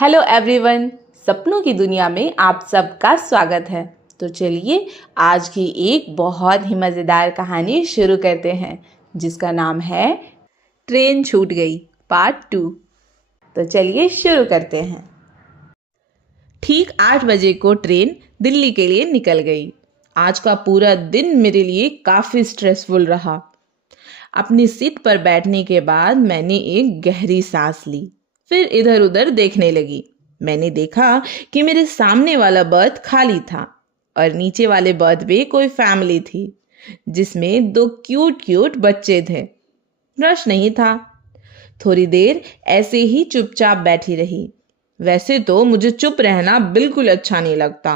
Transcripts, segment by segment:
Hello everyone, सपनों की दुनिया में आप सबका स्वागत है। तो चलिए आज की एक बहुत ही मज़ेदार कहानी शुरू करते हैं जिसका नाम है ट्रेन छूट गई पार्ट 2। तो चलिए शुरू करते हैं। ठीक 8 बजे को ट्रेन दिल्ली के लिए निकल गई। आज का पूरा दिन मेरे लिए काफ़ी स्ट्रेसफुल रहा। अपनी सीट पर बैठने के बाद मैंने एक गहरी सांस ली, फिर इधर उधर देखने लगी। मैंने देखा कि मेरे सामने वाला बर्थ खाली था और नीचे वाले बर्थ पे कोई फैमिली थी जिसमें 2 क्यूट क्यूट बच्चे थे। रश नहीं था। थोड़ी देर ऐसे ही चुपचाप बैठी रही। वैसे तो मुझे चुप रहना बिल्कुल अच्छा नहीं लगता,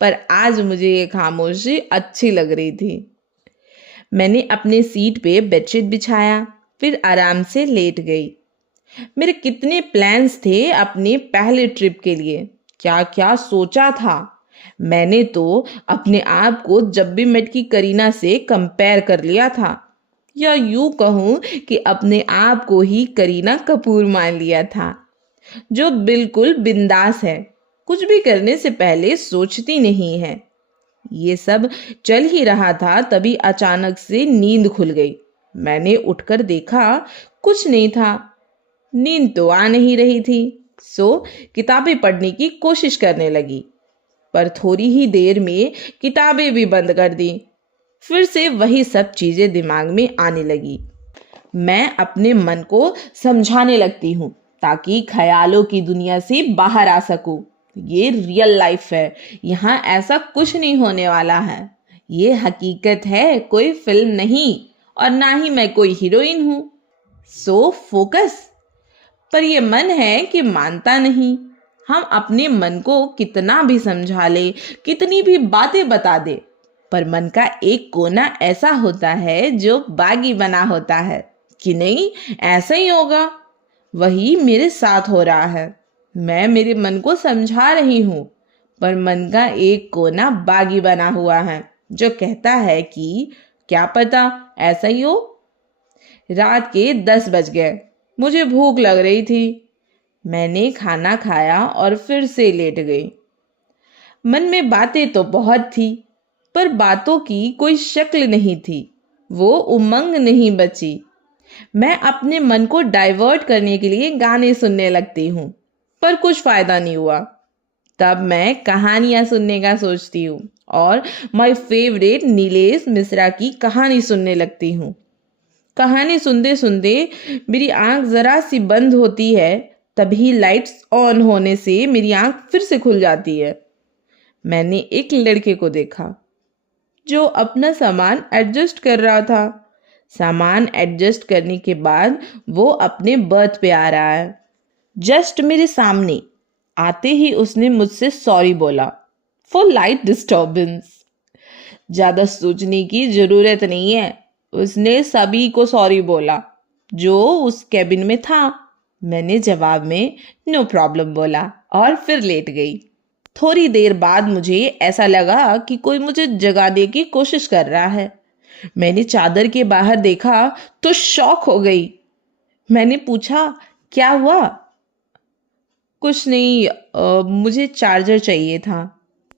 पर आज मुझे ये खामोशी अच्छी लग रही थी। मैंने अपने सीट पे बेडशीट बिछाया, फिर आराम से लेट गई। मेरे कितने प्लान्स थे अपने पहले ट्रिप के लिए, क्या क्या सोचा था। मैंने तो अपने आप को जब भी मेट की करीना से कंपेयर कर लिया था, या यूं कहूं कि अपने आप को ही करीना कपूर मान लिया था, जो बिल्कुल बिंदास है, कुछ भी करने से पहले सोचती नहीं है। ये सब चल ही रहा था, तभी अचानक से नींद खुल गई। मैंने उठकर देखा, कुछ नहीं था। नींद तो आ नहीं रही थी, सो किताबें पढ़ने की कोशिश करने लगी, पर थोड़ी ही देर में किताबें भी बंद कर दी। फिर से वही सब चीजें दिमाग में आने लगी। मैं अपने मन को समझाने लगती हूँ ताकि ख्यालों की दुनिया से बाहर आ सकूं। ये रियल लाइफ है, यहाँ ऐसा कुछ नहीं होने वाला है। ये हकीकत है, कोई फिल्म नहीं, और ना ही मैं कोई हीरोइन हूँ। So focus. पर ये मन है कि मानता नहीं। हम अपने मन को कितना भी समझा ले, कितनी भी बातें बता दे, पर मन का एक कोना ऐसा होता है जो बागी बना होता है कि नहीं, ऐसा ही होगा। वही मेरे साथ हो रहा है। मैं मेरे मन को समझा रही हूँ, पर मन का एक कोना बागी बना हुआ है जो कहता है कि क्या पता ऐसा ही हो। रात के 10 बज गए। मुझे भूख लग रही थी। मैंने खाना खाया और फिर से लेट गई। मन में बातें तो बहुत थी, पर बातों की कोई शक्ल नहीं थी, वो उमंग नहीं बची। मैं अपने मन को डाइवर्ट करने के लिए गाने सुनने लगती हूँ, पर कुछ फायदा नहीं हुआ। तब मैं कहानियां सुनने का सोचती हूँ और माय फेवरेट नीलेश मिश्रा की कहानी सुनने लगती हूँ। कहानी सुनते सुनते मेरी आंख जरा सी बंद होती है, तभी लाइट्स ऑन होने से मेरी आंख फिर से खुल जाती है। मैंने एक लड़के को देखा जो अपना सामान एडजस्ट कर रहा था। सामान एडजस्ट करने के बाद वो अपने बर्थ पे आ रहा है। जस्ट मेरे सामने आते ही उसने मुझसे सॉरी बोला फॉर लाइट डिस्टर्बेंस। ज्यादा सोचने की जरूरत नहीं है, उसने सभी को सॉरी बोला जो उस कैबिन में था। मैंने जवाब में नो प्रॉब्लम बोला और फिर लेट गई। थोड़ी देर बाद मुझे ऐसा लगा कि कोई मुझे जगाने की कोशिश कर रहा है। मैंने चादर के बाहर देखा तो शॉक हो गई। मैंने पूछा, क्या हुआ? कुछ नहीं, मुझे चार्जर चाहिए था।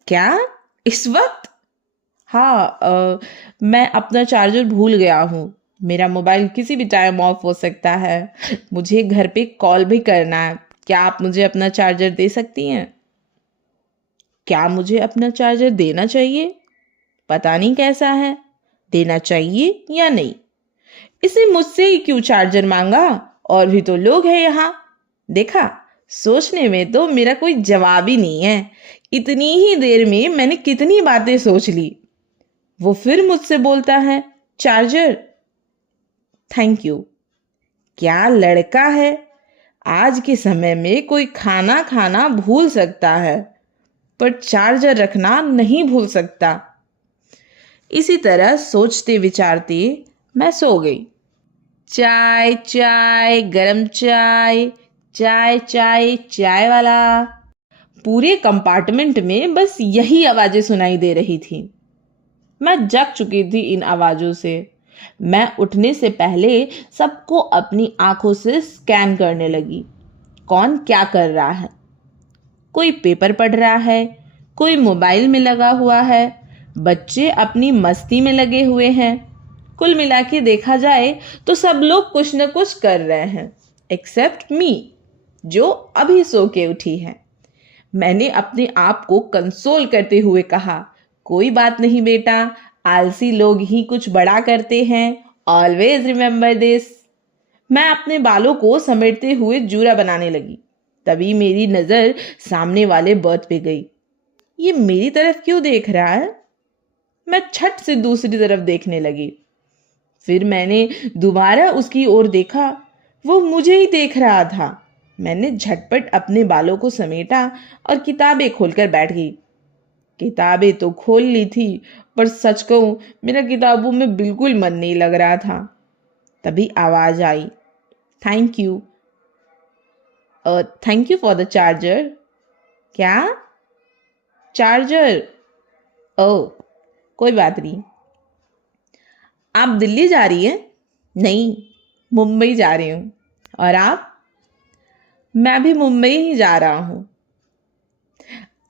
क्या, इस वक्त? हाँ, मैं अपना चार्जर भूल गया हूँ। मेरा मोबाइल किसी भी टाइम ऑफ हो सकता है। मुझे घर पे कॉल भी करना है। क्या आप मुझे अपना चार्जर दे सकती हैं? क्या मुझे अपना चार्जर देना चाहिए? पता नहीं कैसा है, देना चाहिए या नहीं। इसने मुझसे ही क्यों चार्जर मांगा? और भी तो लोग हैं यहाँ। देखा, सोचने में तो मेरा कोई जवाब ही नहीं है। इतनी ही देर में मैंने कितनी बातें सोच ली। वो फिर मुझसे बोलता है, चार्जर। Thank you. क्या लड़का है! आज के समय में कोई खाना खाना भूल सकता है, पर चार्जर रखना नहीं भूल सकता। इसी तरह सोचते विचारते मैं सो गई। चाय चाय, गरम चाय, चाय चाय, चाय वाला। पूरे कंपार्टमेंट में बस यही आवाजें सुनाई दे रही थी। मैं जग चुकी थी इन आवाजों से। मैं उठने से पहले सबको अपनी आंखों से स्कैन करने लगी। कौन क्या कर रहा है, कोई पेपर पढ़ रहा है, कोई मोबाइल में लगा हुआ है, बच्चे अपनी मस्ती में लगे हुए हैं। कुल मिला के देखा जाए तो सब लोग कुछ न कुछ कर रहे हैं, एक्सेप्ट मी जो अभी सो के उठी है। मैंने अपने आप को कंसोल करते हुए कहा, कोई बात नहीं बेटा, आलसी लोग ही कुछ बड़ा करते हैं, ऑलवेज रिमेंबर दिस। मैं अपने बालों को समेटते हुए जूरा बनाने लगी। तभी मेरी नज़र सामने वाले बर्थ पे गई। ये मेरी तरफ क्यों देख रहा है? मैं छट से दूसरी तरफ देखने लगी। फिर मैंने दोबारा उसकी ओर देखा, वो मुझे ही देख रहा था। मैंने झटपट अपने बालों को समेटा और किताबें खोलकर बैठ गई। किताबें तो खोल ली थी, पर सच कहूं मेरा किताबों में बिल्कुल मन नहीं लग रहा था। तभी आवाज आई, thank you. Thank you for the charger. क्या? चार्जर? ओह, कोई बात नहीं। आप दिल्ली जा रही हैं? नहीं, मुंबई जा रही हूँ। और आप? मैं भी मुंबई ही जा रहा हूँ।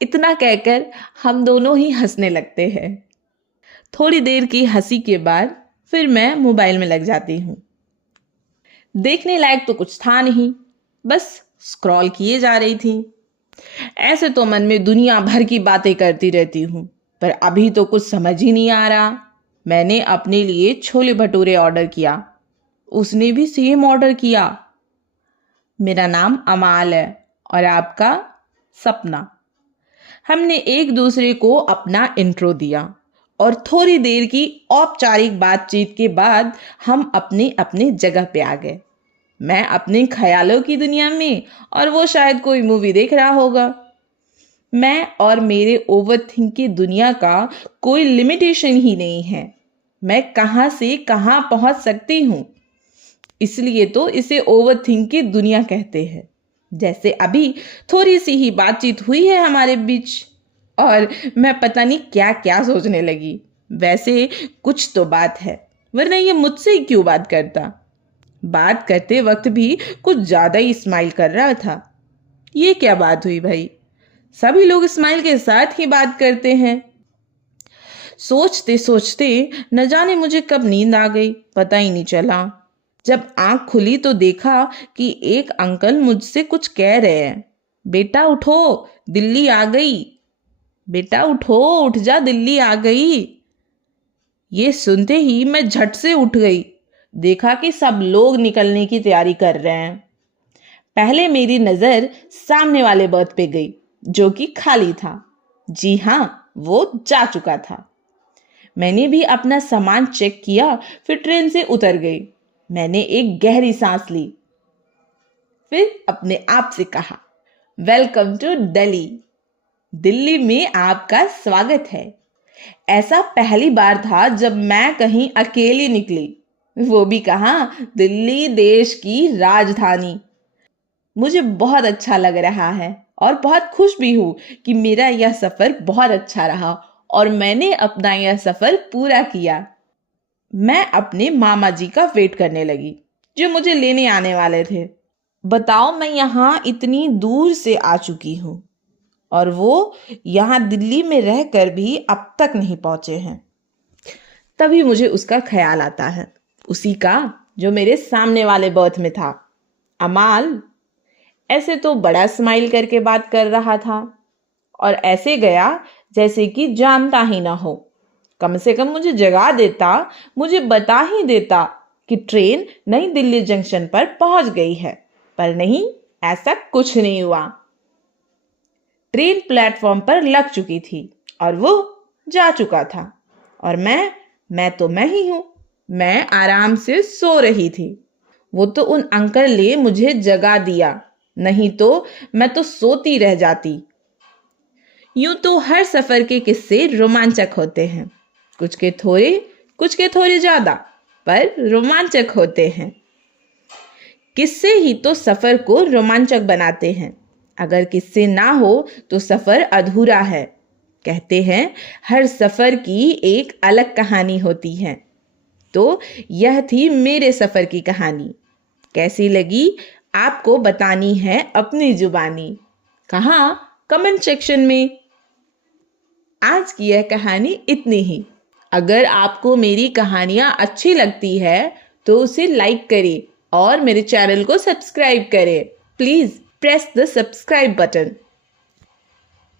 इतना कहकर हम दोनों ही हंसने लगते हैं। थोड़ी देर की हंसी के बाद फिर मैं मोबाइल में लग जाती हूँ। देखने लायक तो कुछ था नहीं, बस स्क्रॉल किए जा रही थी। ऐसे तो मन में दुनिया भर की बातें करती रहती हूँ, पर अभी तो कुछ समझ ही नहीं आ रहा। मैंने अपने लिए छोले भटूरे ऑर्डर किया, उसने भी सेम ऑर्डर किया। मेरा नाम अमाल है और आपका? सपना। हमने एक दूसरे को अपना इंट्रो दिया और थोड़ी देर की औपचारिक बातचीत के बाद हम अपने अपने जगह पे आ गए। मैं अपने ख्यालों की दुनिया में और वो शायद कोई मूवी देख रहा होगा। मैं और मेरे ओवरथिंक की दुनिया का कोई लिमिटेशन ही नहीं है। मैं कहाँ से कहाँ पहुँच सकती हूँ। इसलिए तो इसे ओवरथिंक की दुनिया कहते हैं। जैसे अभी थोड़ी सी ही बातचीत हुई है हमारे बीच और मैं पता नहीं क्या क्या सोचने लगी। वैसे कुछ तो बात है, वरना ये मुझसे ही क्यों बात करता। बात करते वक्त भी कुछ ज्यादा ही स्माइल कर रहा था। ये क्या बात हुई भाई? सभी लोग स्माइल के साथ ही बात करते हैं। सोचते सोचते न जाने मुझे कब नींद आ गई, पता ही नहीं चला। जब आंख खुली तो देखा कि एक अंकल मुझसे कुछ कह रहे हैं। बेटा उठो, दिल्ली आ गई। बेटा उठो, उठ जा, दिल्ली आ गई। ये सुनते ही मैं झट से उठ गई। देखा कि सब लोग निकलने की तैयारी कर रहे हैं। पहले मेरी नजर सामने वाले बर्थ पे गई, जो कि खाली था। जी हाँ, वो जा चुका था। मैंने भी अपना सामान चेक किया, फिर ट्रेन से उतर गई। मैंने एक गहरी सांस ली, फिर अपने आप से कहा, वेलकम टू दिल्ली। दिल्ली में आपका स्वागत है। ऐसा पहली बार था जब मैं कहीं अकेली निकली, वो भी कहाँ, दिल्ली देश की राजधानी। मुझे बहुत अच्छा लग रहा है और बहुत खुश भी हूँ कि मेरा यह सफर बहुत अच्छा रहा और मैंने अपना यह सफर पूरा किया। मैं अपने मामा जी का वेट करने लगी, जो मुझे लेने आने वाले थे। बताओ, मैं यहाँ इतनी दूर से आ चुकी हूँ और वो यहाँ दिल्ली में रहकर भी अब तक नहीं पहुंचे हैं। तभी मुझे उसका ख्याल आता है, उसी का जो मेरे सामने वाले बर्थ में था। अमाल ऐसे तो बड़ा स्माइल करके बात कर रहा था और ऐसे गया जैसे कि जानता ही ना हो। कम से कम मुझे जगा देता, मुझे बता ही देता कि ट्रेन नई दिल्ली जंक्शन पर पहुंच गई है, पर नहीं, ऐसा कुछ नहीं हुआ। ट्रेन प्लेटफॉर्म पर लग चुकी थी और वो जा चुका था और मैं तो मैं ही हूं। मैं आराम से सो रही थी। वो तो उन अंकल ने मुझे जगा दिया, नहीं तो मैं तो सोती रह जाती। यूं तो हर सफर के किस्से रोमांचक होते हैं, कुछ के थोड़े ज्यादा, पर रोमांचक होते हैं। किस्से ही तो सफर को रोमांचक बनाते हैं। अगर किस्से ना हो तो सफर अधूरा है। कहते हैं हर सफर की एक अलग कहानी होती है। तो यह थी मेरे सफर की कहानी। कैसी लगी आपको बतानी है अपनी जुबानी। कहाँ कमेंट सेक्शन में। आज की यह कहानी इतनी ही। अगर आपको मेरी कहानियाँ अच्छी लगती है तो उसे लाइक करें और मेरे चैनल को सब्सक्राइब करें। Please press the subscribe button.